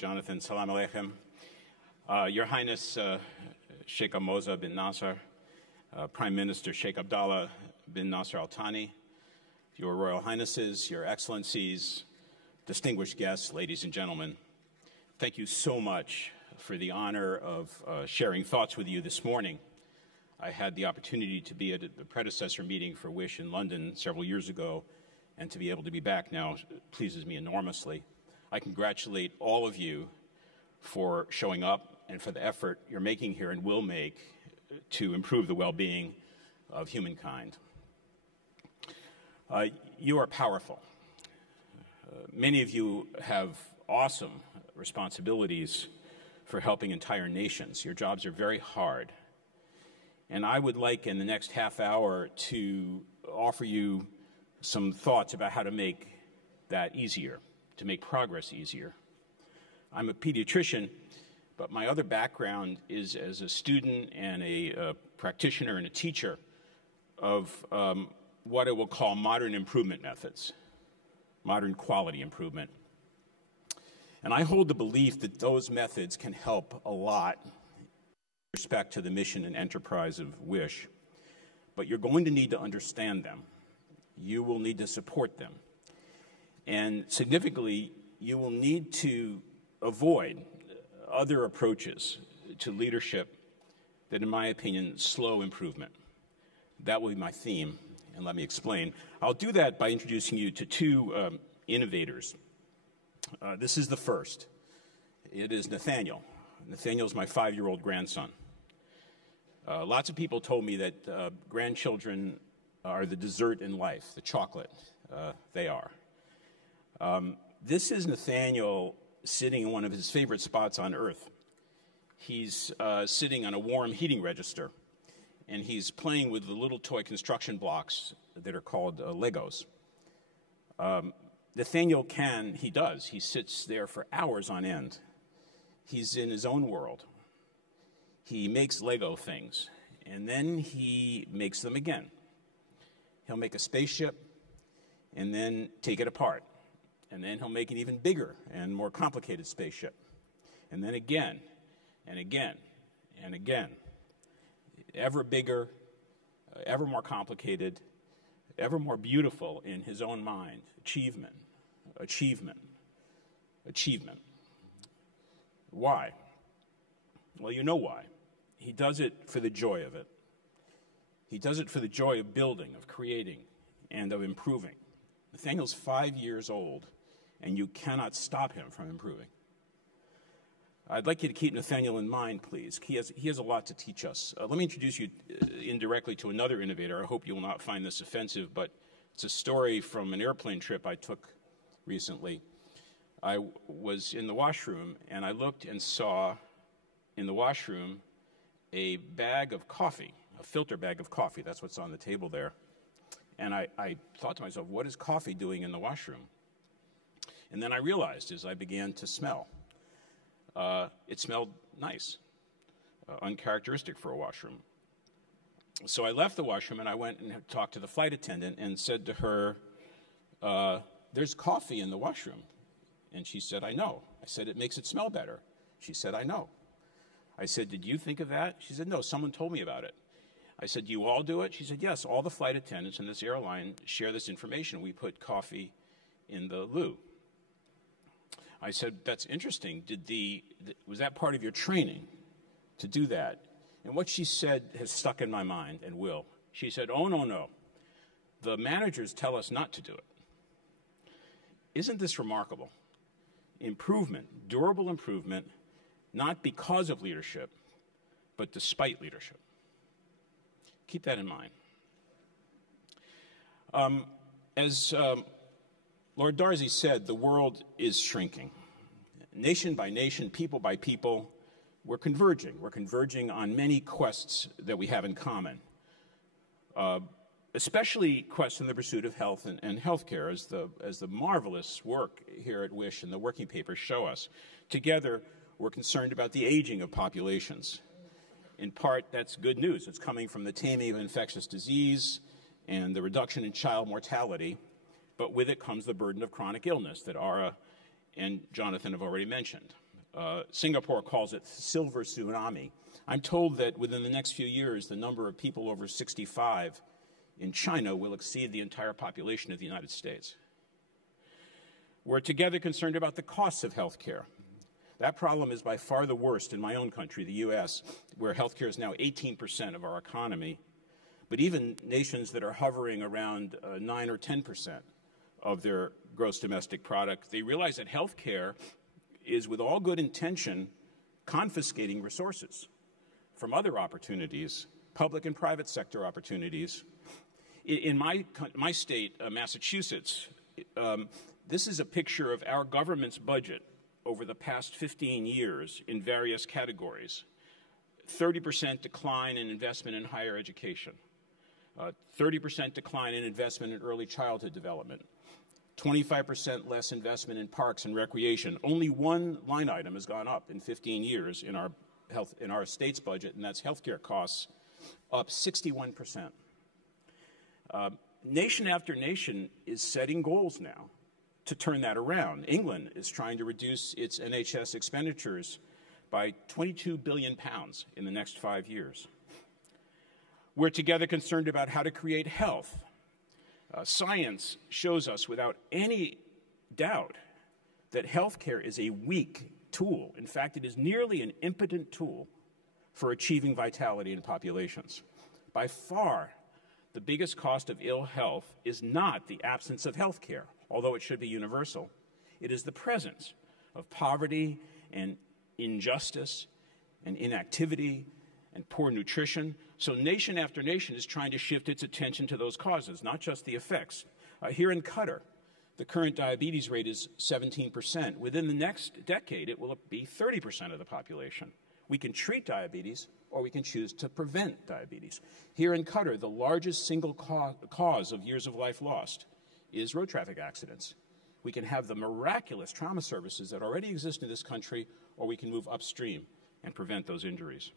Jonathan. Salam alaikum. Your Highness, Sheikh Moza bin Nasser, Prime Minister Sheikh Abdallah bin Nasser Al Thani, Your Royal Highnesses, Your Excellencies, distinguished guests, ladies and gentlemen, thank you so much for the honor of sharing thoughts with you this morning. I had the opportunity to be at the predecessor meeting for WISH in London several years ago, and to be able to be back now pleases me enormously. I congratulate all of you for showing up and for the effort you're making here and will make to improve the well-being of humankind. You are powerful. Many of you have awesome responsibilities for helping entire nations. Your jobs are very hard. And I would like in the next half hour to offer you some thoughts about how to make that easier, to make progress easier. I'm a pediatrician, but my other background is as a student and a practitioner and a teacher of what I will call modern improvement methods, modern quality improvement. And I hold the belief that those methods can help a lot with respect to the mission and enterprise of WISH. But you're going to need to understand them. You will need to support them. And significantly, you will need to avoid other approaches to leadership that, in my opinion, slow improvement. That will be my theme, and let me explain. I'll do that by introducing you to two innovators. This is the first. It is Nathaniel. Nathaniel is my 5-year-old grandson. Lots of people told me that grandchildren are the dessert in life, the chocolate. They are. This is Nathaniel sitting in one of his favorite spots on Earth. He's sitting on a warm heating register, and he's playing with the little toy construction blocks that are called Legos. Nathaniel he sits there for hours on end. He's in his own world. He makes Lego things, and then he makes them again. He'll make a spaceship, and then take it apart. And then he'll make an even bigger and more complicated spaceship. And then again, and again, and again. Ever bigger, ever more complicated, ever more beautiful in his own mind. Achievement, achievement, achievement. Why? Well, you know why. He does it for the joy of it. He does it for the joy of building, of creating, and of improving. Nathaniel's 5 years old, and you cannot stop him from improving. I'd like you to keep Nathaniel in mind, please. He has a lot to teach us. Let me introduce you indirectly to another innovator. I hope you will not find this offensive, but it's a story from an airplane trip I took recently. I was in the washroom, and I looked and saw in the washroom a bag of coffee, a filter bag of coffee. That's what's on the table there. And I thought to myself, what is coffee doing in the washroom? And then I realized as I began to smell, it smelled nice, uncharacteristic for a washroom. So I left the washroom and I went and talked to the flight attendant and said to her, there's coffee in the washroom. And she said, I know. I said, it makes it smell better. She said, I know. I said, did you think of that? She said, no, someone told me about it. I said, do you all do it? She said, yes, all the flight attendants in this airline share this information. We put coffee in the loo. I said, that's interesting. Was that part of your training to do that? And what she said has stuck in my mind and will. She said, oh, no. The managers tell us not to do it. Isn't this remarkable? Improvement, durable improvement, not because of leadership, but despite leadership. Keep that in mind. As Lord Darcy said, the world is shrinking. Nation by nation, people by people, we're converging. We're converging on many quests that we have in common, especially quests in the pursuit of health and healthcare, as the marvelous work here at WISH and the working papers show us. Together, we're concerned about the aging of populations. In part, that's good news. It's coming from the taming of infectious disease and the reduction in child mortality, but with it comes the burden of chronic illness that Ara and Jonathan have already mentioned. Singapore calls it silver tsunami. I'm told that within the next few years, the number of people over 65 in China will exceed the entire population of the United States. We're together concerned about the costs of health care. That problem is by far the worst in my own country, the U.S., where health care is now 18% of our economy. But even nations that are hovering around 9 or 10% of their gross domestic product, they realize that health care is, with all good intention, confiscating resources from other opportunities, public and private sector opportunities. In my state, Massachusetts, this is a picture of our government's budget over the past 15 years in various categories. 30% decline in investment in higher education, 30% decline in investment in early childhood development, 25% less investment in parks and recreation. Only one line item has gone up in 15 years in our state's budget, and that's healthcare costs, up 61%. Nation after nation is setting goals now to turn that around. England is trying to reduce its NHS expenditures by £22 billion in the next 5 years. We're together concerned about how to create health. Science shows us without any doubt that healthcare is a weak tool. In fact, it is nearly an impotent tool for achieving vitality in populations. By far, the biggest cost of ill health is not the absence of health care, although it should be universal. It is the presence of poverty and injustice and inactivity and poor nutrition. So nation after nation is trying to shift its attention to those causes, not just the effects. Here in Qatar, the current diabetes rate is 17%. Within the next decade, it will be 30% of the population. We can treat diabetes, or we can choose to prevent diabetes. Here in Qatar, the largest single cause of years of life lost is road traffic accidents. We can have the miraculous trauma services that already exist in this country, or we can move upstream and prevent those injuries.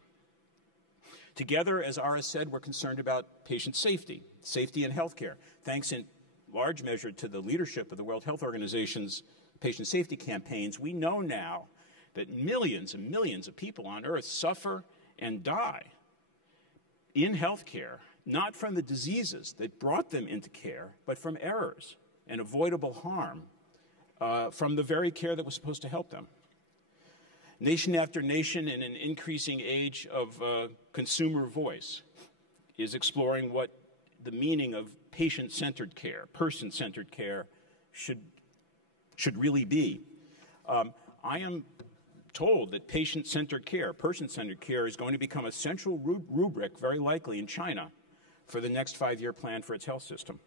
Together, as Ara said, we're concerned about patient safety, safety in healthcare. Thanks in large measure to the leadership of the World Health Organization's patient safety campaigns, we know now that millions and millions of people on Earth suffer and die in healthcare, not from the diseases that brought them into care, but from errors and avoidable harm from the very care that was supposed to help them. Nation after nation, in an increasing age of consumer voice, is exploring what the meaning of patient-centered care, person-centered care should really be. I am told that patient-centered care, person-centered care, is going to become a central rubric, very likely in China, for the next 5-year plan for its health system.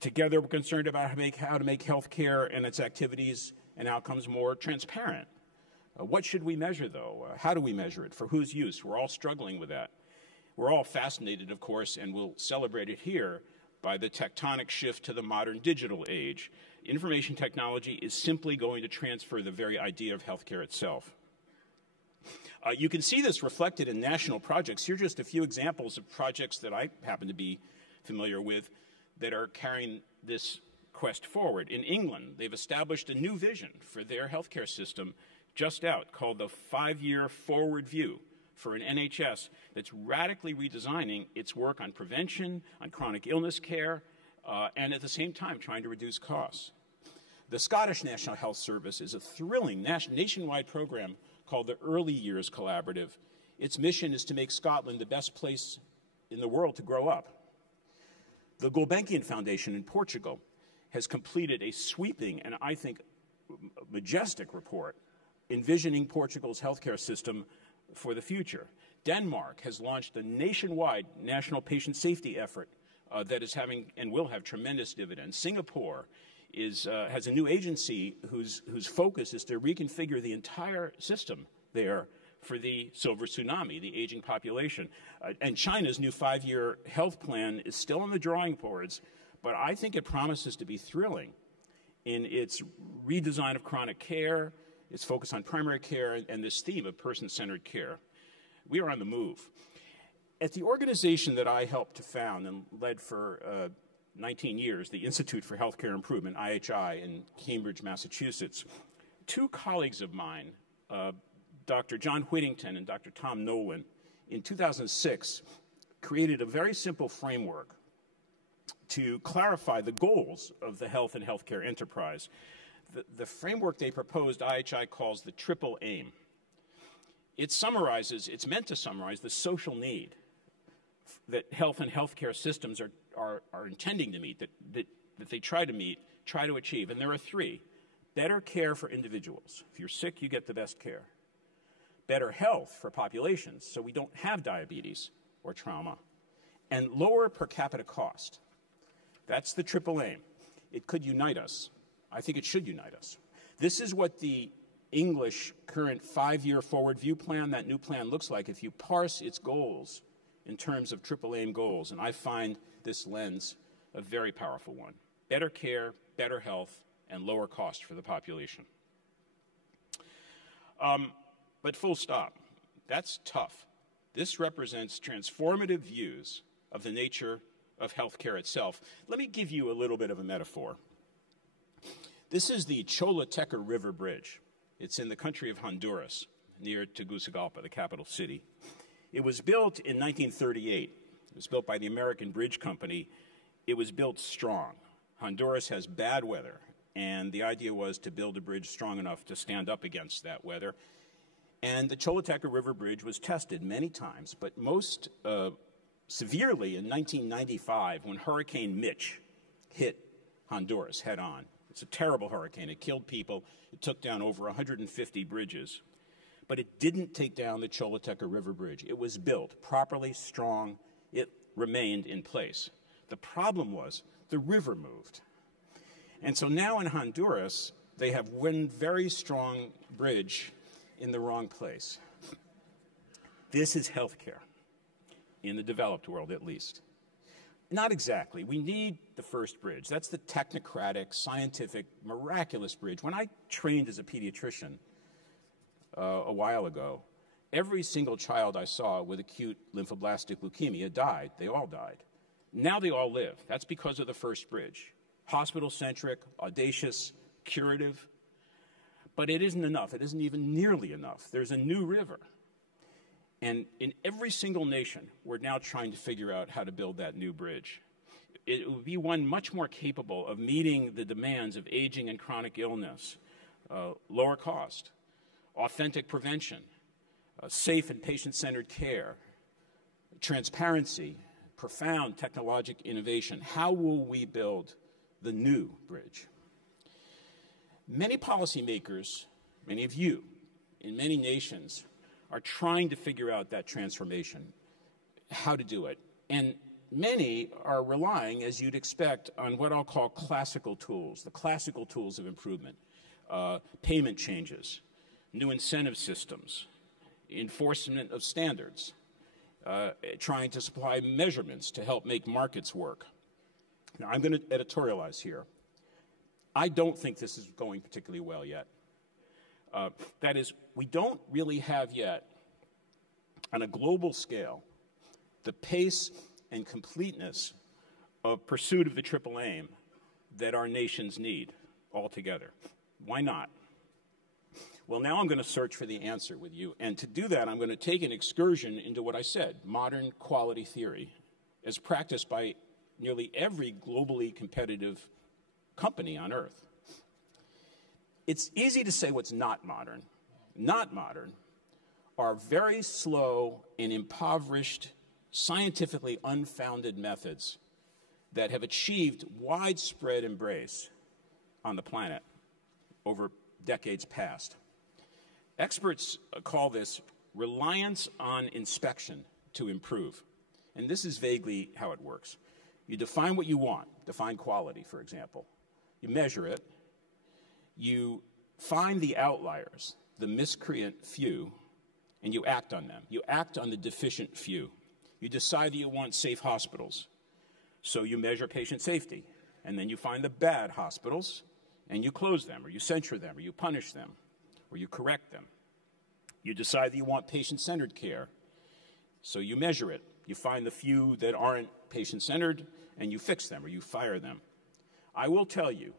Together, we're concerned about how to make health care and its activities and outcomes more transparent. What should we measure, though? How do we measure it? For whose use? We're all struggling with that. We're all fascinated, of course, and we'll celebrate it here, by the tectonic shift to the modern digital age. Information technology is simply going to transfer the very idea of healthcare itself. You can see this reflected in national projects. Here are just a few examples of projects that I happen to be familiar with that are carrying this quest forward. In England, they've established a new vision for their healthcare system just out called the 5-Year Forward View for an NHS that's radically redesigning its work on prevention, on chronic illness care, and at the same time trying to reduce costs. The Scottish National Health Service is a thrilling nationwide program called the Early Years Collaborative. Its mission is to make Scotland the best place in the world to grow up. The Gulbenkian Foundation in Portugal has completed a sweeping and, I think, majestic report envisioning Portugal's healthcare system for the future. Denmark has launched a nationwide national patient safety effort that is having and will have tremendous dividends. Singapore has a new agency whose focus is to reconfigure the entire system there for the silver tsunami, the aging population. And China's new 5-year health plan is still on the drawing boards, but I think it promises to be thrilling in its redesign of chronic care, its focus on primary care, and this theme of person-centered care. We are on the move. At the organization that I helped to found and led for 19 years, the Institute for Healthcare Improvement, IHI, in Cambridge, Massachusetts, 2 colleagues of mine Dr. John Whittington and Dr. Tom Nolan, in 2006, created a very simple framework to clarify the goals of the health and healthcare enterprise. The framework they proposed, IHI calls the triple aim. It summarizes, it's meant to summarize the social need that health and healthcare systems are intending to meet, that they try to meet, try to achieve. And there are three. Better care for individuals. If you're sick, you get the best care. Better health for populations, so we don't have diabetes or trauma. And lower per capita cost. That's the triple aim. It could unite us. I think it should unite us. This is what the English current 5-year forward view plan, that new plan, looks like if you parse its goals in terms of triple aim goals. And I find this lens a very powerful one. Better care, better health, and lower cost for the population. But full stop. That's tough. This represents transformative views of the nature of healthcare itself. Let me give you a little bit of a metaphor. This is the Choluteca River Bridge. It's in the country of Honduras, near Tegucigalpa, the capital city. It was built in 1938. It was built by the American Bridge Company. It was built strong. Honduras has bad weather, and the idea was to build a bridge strong enough to stand up against that weather. And the Choluteca River Bridge was tested many times, but most severely in 1995 when Hurricane Mitch hit Honduras head on. It's a terrible hurricane. It killed people. It took down over 150 bridges. But it didn't take down the Choluteca River Bridge. It was built properly, strong. It remained in place. The problem was the river moved. And so now in Honduras, they have one very strong bridge in the wrong place. This is healthcare, in the developed world at least. Not exactly. We need the first bridge. That's the technocratic, scientific, miraculous bridge. When I trained as a pediatrician a while ago, every single child I saw with acute lymphoblastic leukemia died. They all died. Now they all live. That's because of the first bridge. Hospital-centric, audacious, curative. But it isn't enough. It isn't even nearly enough. There's a new river. And in every single nation, we're now trying to figure out how to build that new bridge. It would be one much more capable of meeting the demands of aging and chronic illness, lower cost, authentic prevention, safe and patient-centered care, transparency, profound technological innovation. How will we build the new bridge? Many policymakers, many of you, in many nations, are trying to figure out that transformation, how to do it. And many are relying, as you'd expect, on what I'll call classical tools, the classical tools of improvement, payment changes, new incentive systems, enforcement of standards, trying to supply measurements to help make markets work. Now, I'm going to editorialize here. I don't think this is going particularly well yet. That is, we don't really have yet, on a global scale, the pace and completeness of pursuit of the triple aim that our nations need altogether. Why not? Well, now I'm going to search for the answer with you. And to do that, I'm going to take an excursion into what I said, modern quality theory, as practiced by nearly every globally competitive company on Earth. It's easy to say what's not modern. Not modern are very slow and impoverished, scientifically unfounded methods that have achieved widespread embrace on the planet over decades past. Experts call this reliance on inspection to improve. And this is vaguely how it works. You define what you want, define quality, for example. You measure it. You find the outliers, the miscreant few, and you act on them. You act on the deficient few. You decide that you want safe hospitals. So you measure patient safety. And then you find the bad hospitals, and you close them, or you censure them, or you punish them, or you correct them. You decide that you want patient-centered care. So you measure it. You find the few that aren't patient-centered, and you fix them, or you fire them. I will tell you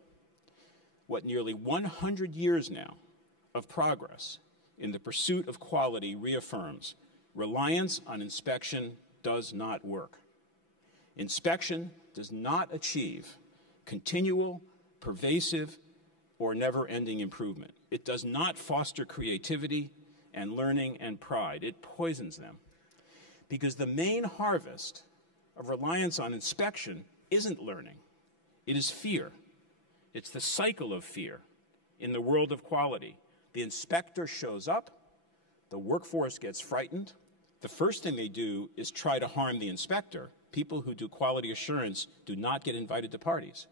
what nearly 100 years now of progress in the pursuit of quality reaffirms reliance on inspection does not work. Inspection does not achieve continual, pervasive, or never-ending improvement. It does not foster creativity and learning and pride. It poisons them. Because the main harvest of reliance on inspection isn't learning. It is fear. It's the cycle of fear in the world of quality. The inspector shows up, the workforce gets frightened. The first thing they do is try to harm the inspector. People who do quality assurance do not get invited to parties.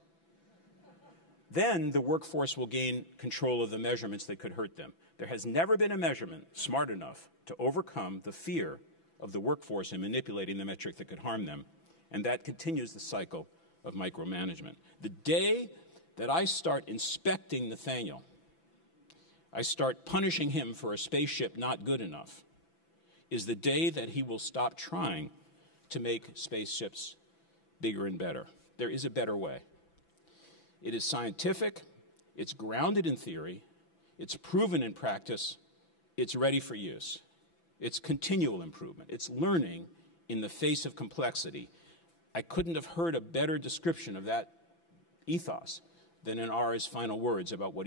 Then the workforce will gain control of the measurements that could hurt them. There has never been a measurement smart enough to overcome the fear of the workforce in manipulating the metric that could harm them. And that continues the cycle of micromanagement. The day that I start inspecting Nathaniel, I start punishing him for a spaceship not good enough, is the day that he will stop trying to make spaceships bigger and better. There is a better way. It is scientific, it's grounded in theory, it's proven in practice, it's ready for use. It's continual improvement. It's learning in the face of complexity. I couldn't have heard a better description of that ethos than in R's final words about what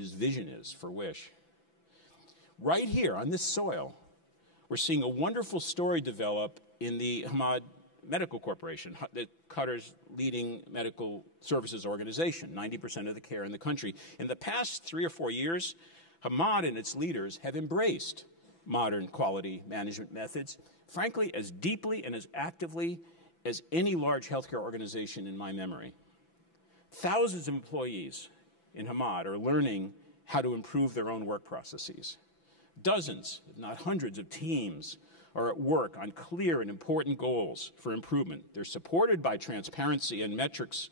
his vision is for Wish. Right here on this soil, we're seeing a wonderful story develop in the Hamad Medical Corporation, Qatar's leading medical services organization, 90% of the care in the country. In the past 3 or 4 years, Hamad and its leaders have embraced modern quality management methods, frankly, as deeply and as actively as any large healthcare organization in my memory. Thousands of employees in Hamad are learning how to improve their own work processes. Dozens, if not hundreds, of teams are at work on clear and important goals for improvement. They're supported by transparency and metrics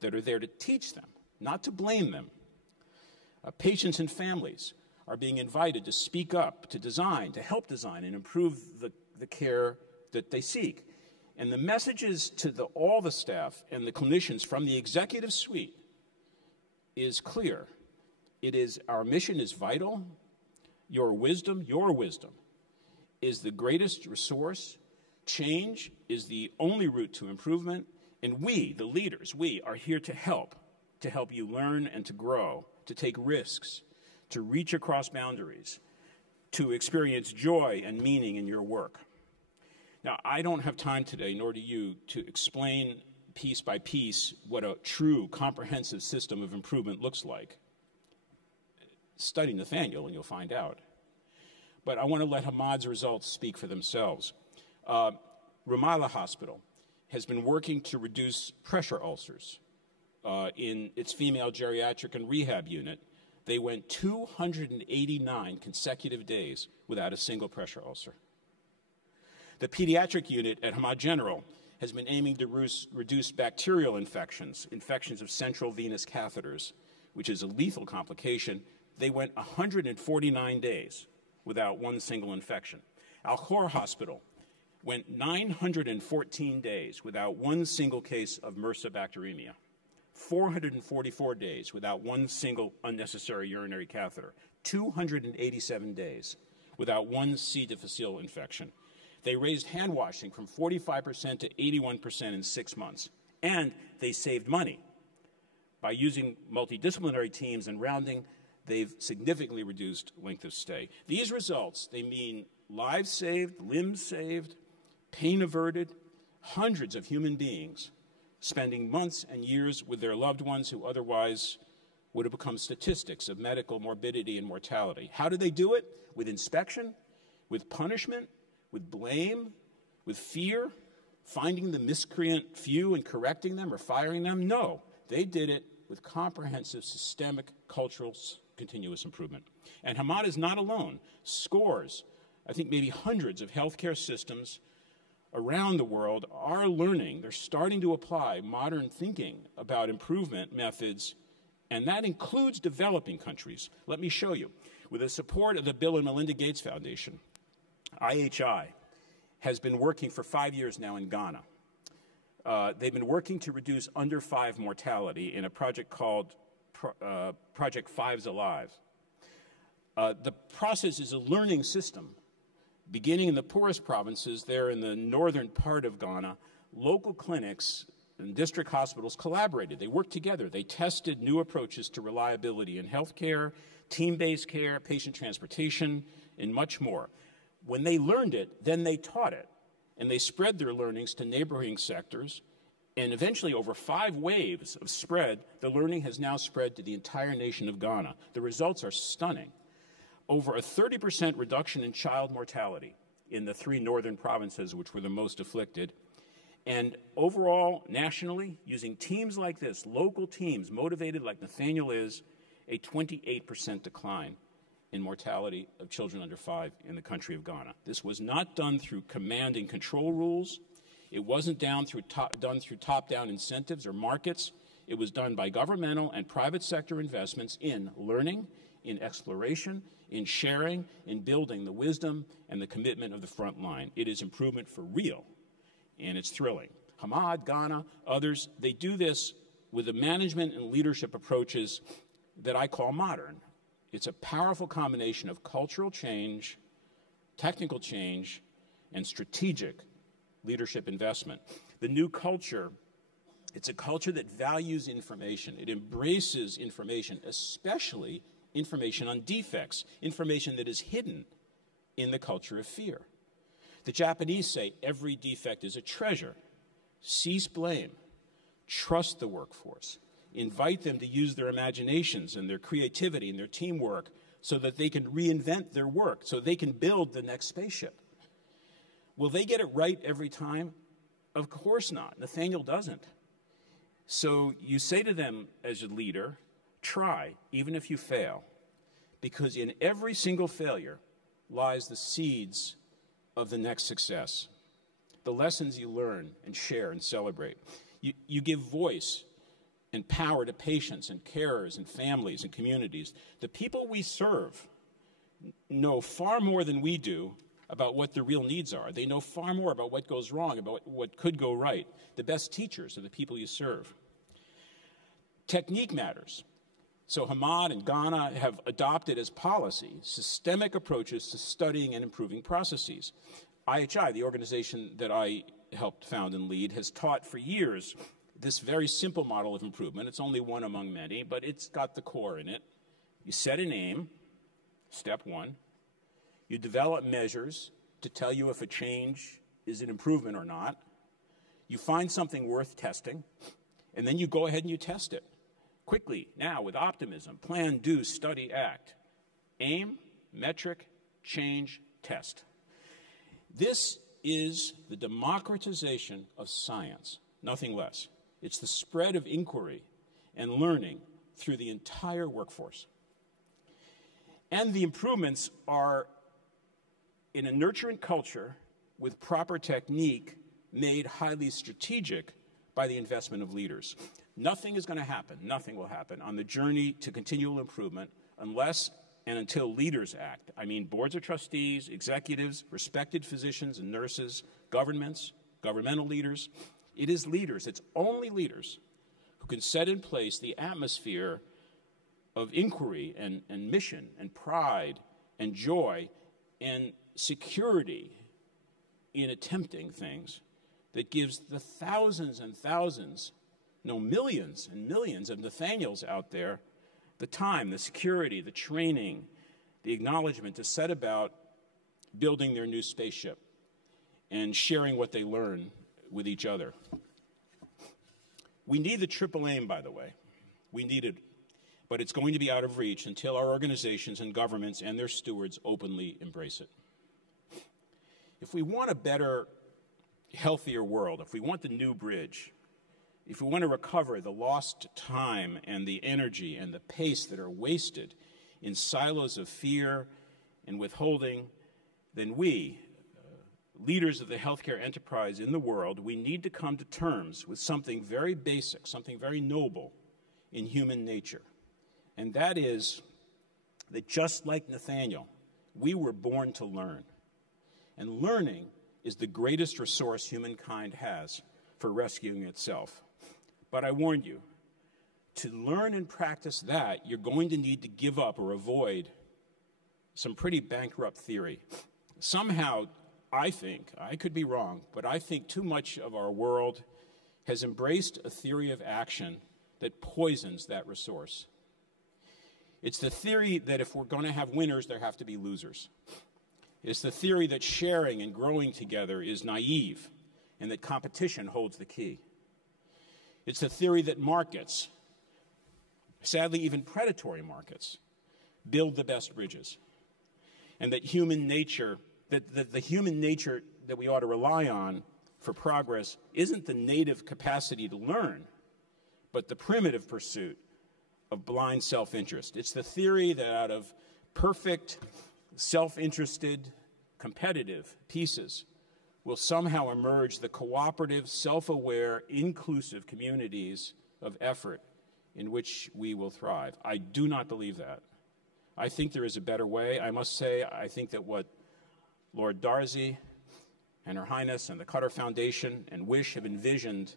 that are there to teach them, not to blame them. Patients and families are being invited to speak up, to design, to help design and improve the care that they seek. And the messages to all the staff and the clinicians from the executive suite is clear. It is, our mission is vital. Your wisdom is the greatest resource. Change is the only route to improvement. And we, the leaders, we are here to help you learn and to grow, to take risks, to reach across boundaries, to experience joy and meaning in your work. Now, I don't have time today, nor do you, to explain piece by piece what a true comprehensive system of improvement looks like. Study Nathaniel and you'll find out. But I want to let Hamad's results speak for themselves. Rumaylah Hospital has been working to reduce pressure ulcers in its female geriatric and rehab unit. They went 289 consecutive days without a single pressure ulcer. The pediatric unit at Hamad General has been aiming to reduce bacterial infections of central venous catheters, which is a lethal complication. They went 149 days without one single infection. Al-Khor Hospital went 914 days without one single case of MRSA bacteremia, 444 days without one single unnecessary urinary catheter, 287 days without one C. difficile infection. They raised hand washing from 45% to 81% in 6 months, and they saved money. By using multidisciplinary teams and rounding, they've significantly reduced length of stay. These results, they mean lives saved, limbs saved, pain averted, hundreds of human beings spending months and years with their loved ones who otherwise would have become statistics of medical morbidity and mortality. How do they do it? With inspection, with punishment, with blame, with fear, finding the miscreant few and correcting them or firing them? No, they did it with comprehensive, systemic, cultural, continuous improvement. And Hamad is not alone. Scores, I think maybe hundreds of healthcare systems around the world are learning. They're starting to apply modern thinking about improvement methods, and that includes developing countries. Let me show you. With the support of the Bill and Melinda Gates Foundation, IHI has been working for 5 years now in Ghana. They've been working to reduce under 5 mortality in a project called Project Fives Alive. The process is a learning system. Beginning in the poorest provinces there in the northern part of Ghana, local clinics and district hospitals collaborated. They worked together. They tested new approaches to reliability in healthcare, team-based care, patient transportation, and much more. When they learned it, then they taught it, and they spread their learnings to neighboring sectors, and eventually over 5 waves of spread, the learning has now spread to the entire nation of Ghana. The results are stunning. Over a 30% reduction in child mortality in the 3 northern provinces, which were the most afflicted. And overall, nationally, using teams like this, local teams motivated like Nathaniel is, a 28% decline in mortality of children under 5 in the country of Ghana. This was not done through command and control rules. It wasn't done through top-down incentives or markets. It was done by governmental and private sector investments in learning, in exploration, in sharing, in building the wisdom and the commitment of the front line. It is improvement for real, and it's thrilling. Hamad, Ghana, others, they do this with the management and leadership approaches that I call modern. It's a powerful combination of cultural change, technical change, and strategic leadership investment. The new culture, it's a culture that values information. It embraces information, especially information on defects, information that is hidden in the culture of fear. The Japanese say every defect is a treasure. Cease blame. Trust the workforce. Invite them to use their imaginations and their creativity and their teamwork so that they can reinvent their work, so they can build the next spaceship. Will they get it right every time? Of course not. Nathaniel doesn't. So you say to them as a leader, try, even if you fail, because in every single failure lies the seeds of the next success, the lessons you learn and share and celebrate. You give voice and power to patients and carers and families and communities. The people we serve know far more than we do about what the real needs are. They know far more about what goes wrong, about what could go right. The best teachers are the people you serve. Technique matters. So Hamad and Ghana have adopted as policy systemic approaches to studying and improving processes. IHI, the organization that I helped found and lead, has taught for years this very simple model of improvement. It's only one among many, but it's got the core in it. You set an aim, step 1. You develop measures to tell you if a change is an improvement or not. You find something worth testing, and then you go ahead and you test it. Quickly, now, with optimism, plan, do, study, act. Aim, metric, change, test. This is the democratization of science, nothing less. It's the spread of inquiry and learning through the entire workforce. And the improvements are in a nurturant culture with proper technique made highly strategic by the investment of leaders. Nothing is going to happen, nothing will happen on the journey to continual improvement unless and until leaders act. I mean boards of trustees, executives, respected physicians and nurses, governments, governmental leaders. It is leaders, it's only leaders who can set in place the atmosphere of inquiry and mission and pride and joy and security in attempting things that gives the thousands and thousands, no, millions and millions of Nathaniels out there the time, the security, the training, the acknowledgement to set about building their new spaceship and sharing what they learn with each other. We need the triple aim, by the way. We need it, but it's going to be out of reach until our organizations and governments and their stewards openly embrace it. If we want a better, healthier world, if we want the new bridge, if we want to recover the lost time and the energy and the pace that are wasted in silos of fear and withholding, then we, leaders of the healthcare enterprise in the world, we need to come to terms with something very basic, something very noble in human nature. And that is that just like Nathaniel, we were born to learn. And learning is the greatest resource humankind has for rescuing itself. But I warn you, to learn and practice that, you're going to need to give up or avoid some pretty bankrupt theory. Somehow, I think, I could be wrong, but I think too much of our world has embraced a theory of action that poisons that resource. It's the theory that if we're going to have winners, there have to be losers. It's the theory that sharing and growing together is naive and that competition holds the key. It's the theory that markets, sadly even predatory markets, build the best bridges, and that human nature, that the human nature that we ought to rely on for progress isn't the native capacity to learn, but the primitive pursuit of blind self-interest. It's the theory that out of perfect, self-interested, competitive pieces will somehow emerge the cooperative, self-aware, inclusive communities of effort in which we will thrive. I do not believe that. I think there is a better way. I must say, I think that what Lord Darcy and Her Highness and the Qatar Foundation and WISH have envisioned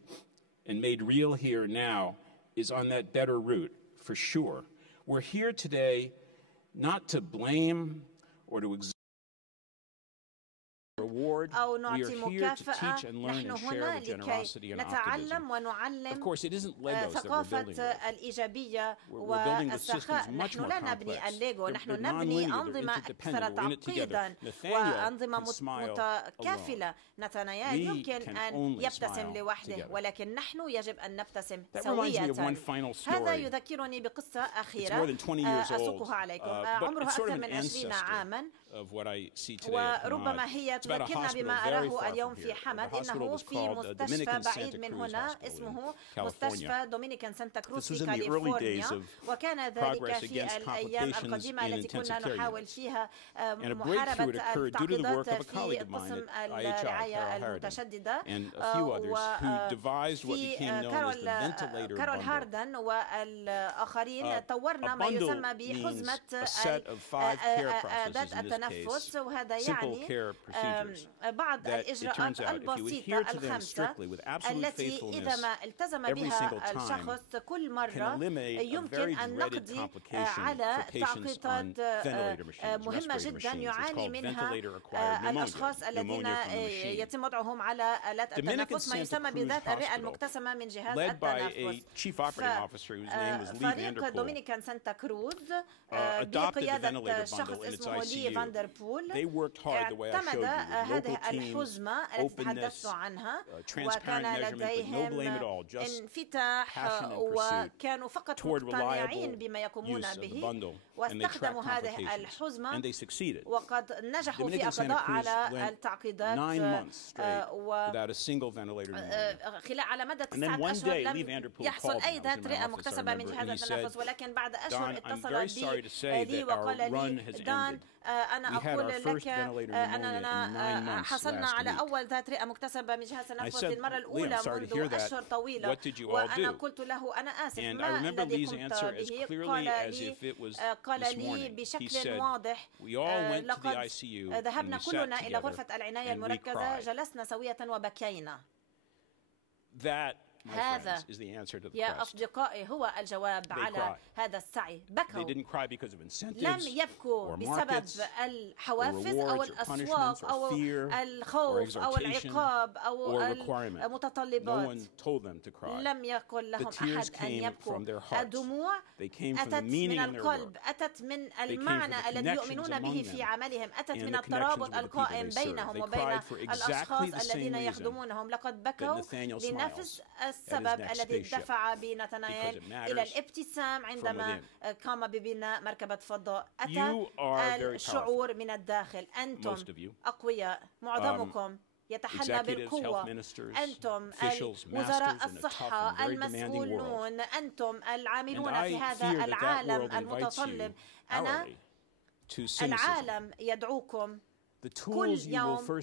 and made real here now is on that better route, for sure. We're here today not to blame or to reward. We are here to teach and learn and share with generosity and optimism. Of course, it isn't Legos that we're building with. We're building with systems much more complex. They're non-linear, they're interdependent, we're in it together. Nathaniel can smile alone. نتنيال يمكن أن يبتسم لوحده ولكن نحن يجب أن نبتسم سوية. هذا يذكرني بقصة أخيرة أسوقها عليكم. عمرها أكثر من 20 عاما وربما هي تذكرنا بما أراه اليوم في حمد. إنه في مستشفى بعيد من هنا اسمه مستشفى دومينيكان سانتا كروز في كاليفورنيا، وكان ذلك في الأيام القديمة التي كنا نحاول فيها محاربة التعقيدات في قسم الرعاية المتشددة. وفي كارول هاردن والآخرين طورنا ما يسمى بحزمة أداة التنفس، وهذا يعني بعض الإجراءات البسيطة الخمسة التي إذا ما التزم بها الشخص كل مرة يمكن أن نقضي على تعقيدات مهمة جدا يعاني منها الأشخاص الذين يتم وضعهم على آلات التنفس، ما يسمى بذات الرئة المكتسمة من جهاز التنفس. فريق دومينيكان سانتا كروز بقيادة شخص اسمه لي فاندربول اعتمد هذه الحزمة التي تحدثت عنها، وكان لديهم انفتاح وكانوا فقط مقتنعين بما يقومون به، واستخدموا هذه الحزمة وقد نجحوا في القضاء على التعقيدات خلال على مدى 9 أشهر لم يحصل أي ذات رئة مكتسبة من جهاز التنفس. ولكن بعد أشهر اتصل بي وقال لي دان أنا أقول لك أننا حصلنا على أول ذات رئة مكتسبة من جهاز التنفس للمرة الأولى منذ أشهر طويلة، وأنا قلت له أنا آسف ما الذي قمت به؟ قال لي بشكل واضح لقد ذهبنا كلنا إلى غرفة العناية المركزة، جلسنا سوية وبكينا. هذا يا أصدقائي هو الجواب على هذا السعي. بكوا، لم يبكوا بسبب الحوافز أو الأسواق أو الخوف أو العقاب أو المتطلبات. لم يقل لهم أحد أن يبكوا. الدموع أتت من القلب، أتت من المعنى الذي يؤمنون به في عملهم، أتت من الترابط القائم بينهم وبين الأشخاص الذين يخدمونهم. لقد بكوا لنفس السبب الذي دفع بنتنيال إلى الابتسام عندما قام ببناء مركبة فضاء. أتى الشعور من الداخل. أنتم أقوياء، معظمكم يتحلى بالقوة، أنتم وزراء الصحة المسؤولون، أنتم العاملون في هذا العالم المتطلب. العالم يدعوكم كل يوم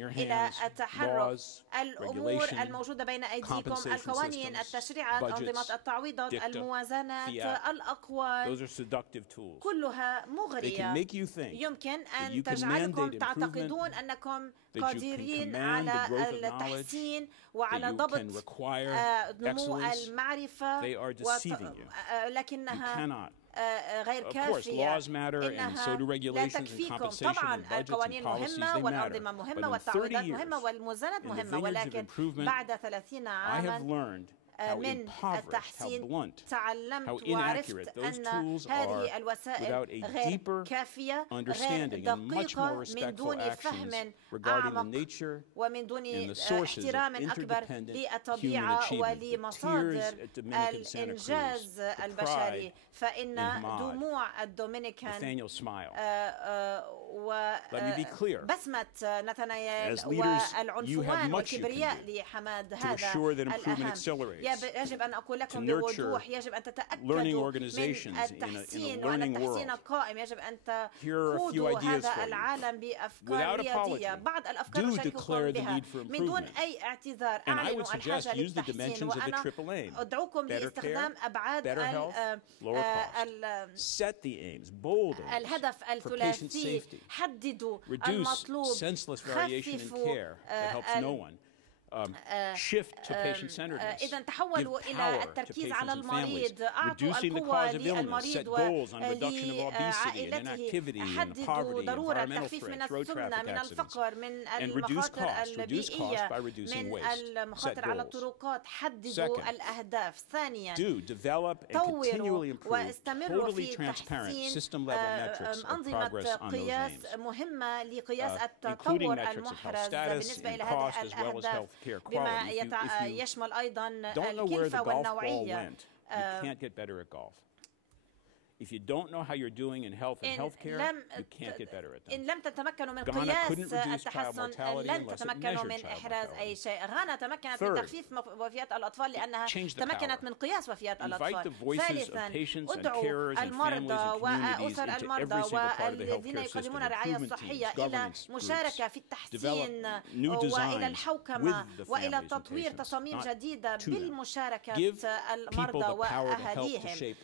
إلى التحرك. الأمور الموجودة بين أيديكم، القوانين، التشريعات، أنظمة التعويضات، الموازنات، الأقوال، كلها مغرية. يمكن أن تجعلكم تعتقدون أنكم قادرين على التحسين وعلى ضبط نمو المعرفة، لكنها غير كافية، إنها لا تكفيكم. طبعا القوانين مهمة والأنظمة مهمة والتعويضات مهمة والموازنات مهمة، ولكن بعد 30 عاما من التحسين تعلمت وعرفت أن هذه الوسائل غير كافية، غير دقيقة، من دون فهم أعمق ومن دون احترام أكبر للطبيعة ولمصادر الإنجاز البشري. فإن دموع الدومينيكان وبسمة نتنيال والعنفوان والكبرياء لحماد هذا الأهم. يجب أن أقول لكم بوضوح، يجب أن تتأكدوا من التحسين، وأن التحسين القائم يجب أن تقودوا هذا العالم بأفكار ريادية. بعض الأفكار نشارككم بها من دون أي اعتذار. أعلنوا الحاجة للتحسين، وأنا أدعوكم لاستخدام أبعاد الهدف الثلاثي. حددوا المطلوب، خففوا إذا تحولوا إلى التركيز على المريض، أعطوا القوة للمريض ولعائلته، حددوا ضرورة التخفيف من السمنة، من الفقر، من المخاطر البيئية، من المخاطر على الطرقات. حددوا الأهداف. ثانيا، طوروا واستمروا في تحسين أنظمة قياس مهمة لقياس التطور المحرز بالنسبة إلى هذه الأهداف، بما يشمل أيضا الكلفة والنوعية. If you don't know how you're doing in health and healthcare, you can't get better at them. إن لم تتمكنوا من قياس التحسن لن تتمكنوا من إحراز أي شيء. غانا تمكنت من تخفيف وفيات الأطفال لأنها تمكنت من قياس وفيات الأطفال. ثالثاً، ادعوا المرضى وأسر المرضى والذين يقدمون الرعاية الصحية إلى مشاركة في التحسين وإلى الحوكمة وإلى تطوير تصاميم جديدة بالمشاركة المرضى وأهاليهم.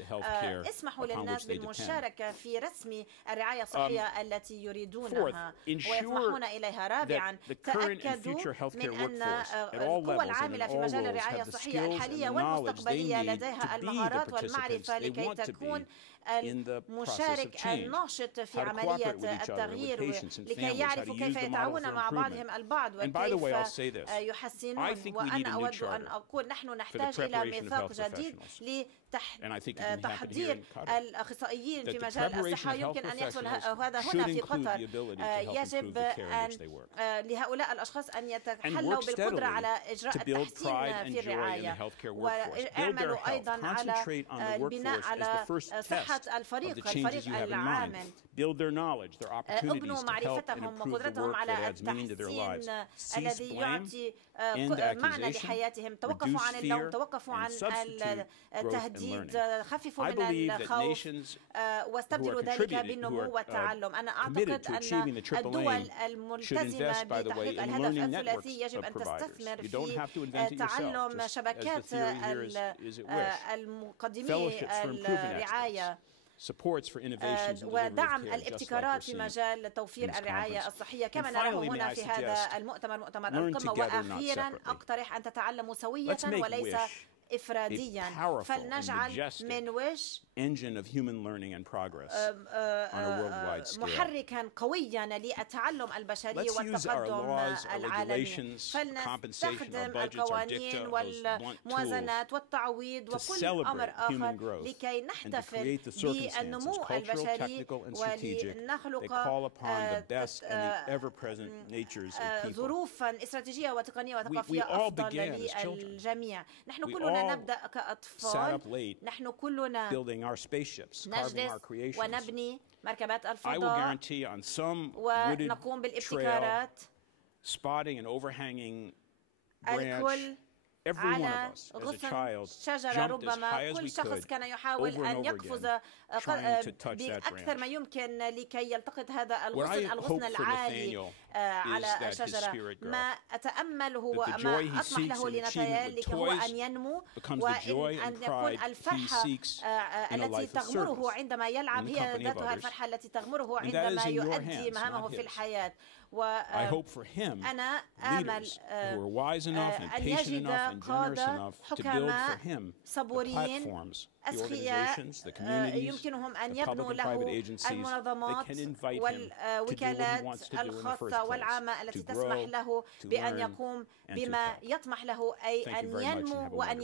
اسمحوا للناس بالمشاركة في رسم الرعاية الصحية التي يريدونها ويطمحون إليها. رابعاً، تأكدوا من أن القوى العاملة في مجال الرعاية الصحية الحالية والمستقبلية لديها المهارات والمعرفة لكي تكون المشارك الناشط في عملية التغيير، لكي يعرفوا كيف يتعاونون مع بعضهم البعض وكيف يحسنون. وأنا أود أن أقول نحن نحتاج إلى ميثاق جديد لتحضير الأخصائيين في مجال الصحة. يمكن أن يحصل هذا هنا في قطر. يجب أن لهؤلاء الأشخاص أن يتحلوا بالقدرة على إجراء التحسين في الرعاية، ويعملوا أيضا على البناء على صحة الفريق العامل. ابنوا معرفتهم وقدرتهم على التحسين الذي يعطي معنى لحياتهم. توقفوا عن اللوم، توقفوا عن التهديد، خففوا من الخوف واستبدلوا ذلك بالنمو والتعلم. أنا أعتقد أن الدول الملتزمة بتحقيق الهدف الثلاثي يجب أن تستثمر في تعلم شبكات المقدمي الرعاية ودعم الابتكارات في مجال توفير الرعاية الصحية كما نراه هنا في هذا المؤتمر، مؤتمر القمة. وأخيرا أقترح أن تتعلموا سوية وليس إفراديا. فلنجعل من وش محركا قويا للتعلم البشري والتقدم العالمي. فلنستخدم القوانين والموازنات والتعويض وكل أمر آخر لكي نحتفل بالنمو البشري ولنخلق ظروفا استراتيجية وتقنية وثقافية أفضل للجميع. نحن كلنا نبدأ كأطفال، نحن كلنا نجلس ونبني مركبات الفضاء ونقوم بالابتكارات. الكل على غصن شجرة، ربما كل شخص كان يحاول أن يقفز بأكثر ما يمكن لكي يلتقط هذا الغصن العالي على الشجرة. ما أتأمله وما أطمح له لنتيال هو أن ينمو، وأن يكون الفرحة التي تغمره عندما يلعب هي ذاتها الفرحة التي تغمره عندما يؤدي مهامه في الحياة. وأنا آمل أن يجد قادة حكماء صبورين أذكياء يمكنهم أن يبنوا له المنظمات والوكالات الخاصة والعامة التي تسمح له بأن يقوم بما يطمح له، أي أن ينمو وأن